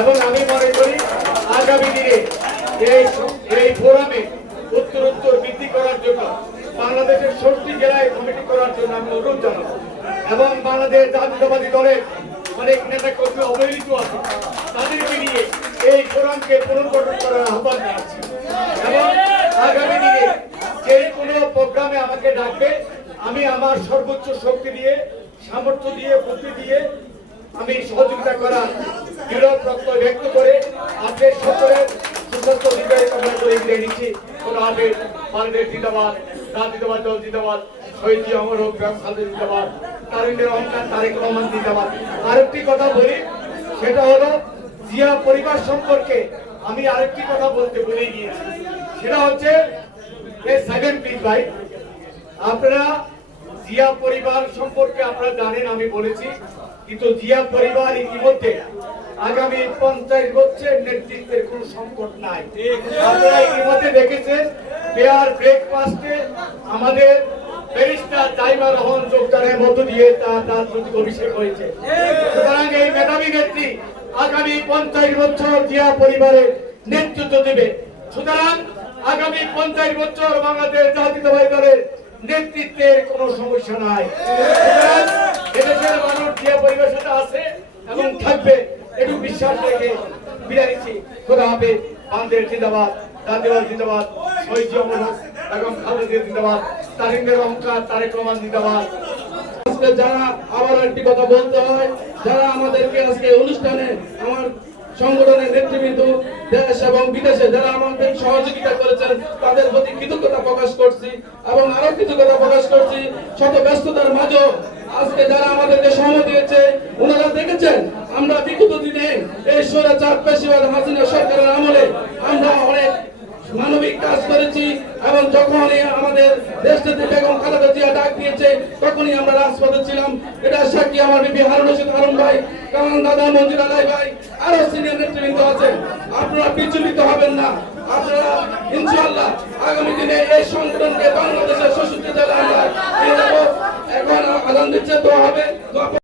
এবং আমি মনে করি, আগামী দিনে এই এই উত্তর উত্তর বৃদ্ধি করার জন্য, বাংলাদেশের ষষ্ঠী জেলায় কমিটি করার জন্য আমি অনুরোধ জানাব। এবং বাংলাদেশ জাতীয়তাবাদী দলের অনেক নেতা কর্মী অবহেলিত আছে তাদেরকে নিয়ে এই ফোরামকে পুনর্গঠন করার আহ্বান জানাচ্ছি। এবং আগামী দিনে যে কোনো প্রোগ্রামে আমাকে ডাকবে, আমি আমার সর্বোচ্চ শক্তি দিয়ে, সামর্থ্য দিয়ে, বুদ্ধি দিয়ে আমি সহযোগিতা করার দৃঢ় প্রত্যয় ব্যক্ত করে আপনাদের সকলের সুস্বাস্থ্য দীর্ঘায়ু কামনা করে বিদায় নিচ্ছি। কোনো হবে বাংলাদেশ জিন্দাবাদ জাতীয়তাবাদ দল জিন্দাবাদ শহীদ অমর হোক সাদের জিন্দাবাদ তারেকের অহংকার, তারেক রহমান জিন্দাবাদ আরেকটি কথা বলি, সেটা হলো জিয়া পরিবার সম্পর্কে আমি আরেকটি কথা বলতে ভুলে গিয়েছি। সেটা হচ্ছে আপনারা জিয়া পরিবার সম্পর্কে আপনারা জানেন, আমি বলেছি। কিন্তু জিয়া পরিবার ইতিমধ্যে আগামী পঞ্চাশ বছরের নেতৃত্বের কোন সংকট নাই। আপনারা ইতিমধ্যে দেখেছেন পেয়ার ব্রেকফাস্টে আমাদের যোগদানের মধ্য দিয়ে তার অভিষেক হয়েছে। সুতরাং এই মেধাবী নেত্রী আগামী পঞ্চাশ বছর জিয়া পরিবারের নেতৃত্ব দেবে। সুতরাং আগামী পঞ্চাশ বছর বাংলাদেশ জাতীয়তাবাদী দলের নেতৃত্বের কোনো সমস্যা নাই। এদেশের মানুষ জিয়া পরিবারের সাথে আছে এবং থাকবে একটু বিশ্বাস রেখে বিদায় নিচ্ছি। খোদা হবে আমাদের জিন্দাবাদ, জাতীয়বাদ জিন্দাবাদ, শহীদ জিয়া এবং খালেদা জিন্দাবাদ তারিকের অহংকার তারেক রহমান জিন্দাবাদ। আজকে যারা আবার একটি কথা বলতে হয়, যারা আমাদেরকে আজকে অনুষ্ঠানে আমার সংগঠনের নেতৃবৃন্দ দেশ এবং বিদেশে যারা আমাদের সহযোগিতা করেছেন, তাদের প্রতি কৃতজ্ঞতা প্রকাশ করছি এবং আরও কৃতজ্ঞতা প্রকাশ করছি। শত ব্যস্ততার মাঝেও আজকে যারা আমাদেরকে সময় দিয়েছে, ওনারা দেখেছেন, আমরা বিগত দিনে এই স্বৈরাচার পেশিবাদ হাসিনা সরকারের আমলে আমরা অনেক মানবিক কাজ করেছি এবং যখন আমাদের দেশটিতে বেগম খালেদা দিয়েছে তখনই আমরা রাজপথে ছিলাম। এটা সাক্ষী আমার বিবি হারুন রশিদ হারুন ভাই কামান দাদা মঞ্জুর আলাই ভাই, আরও সিনিয়র নেতৃবৃন্দ আছে। আপনারা বিচলিত হবেন না। আপনারা, ইনশাআল্লাহ, আগামী দিনে এই সংগঠনকে বাংলাদেশের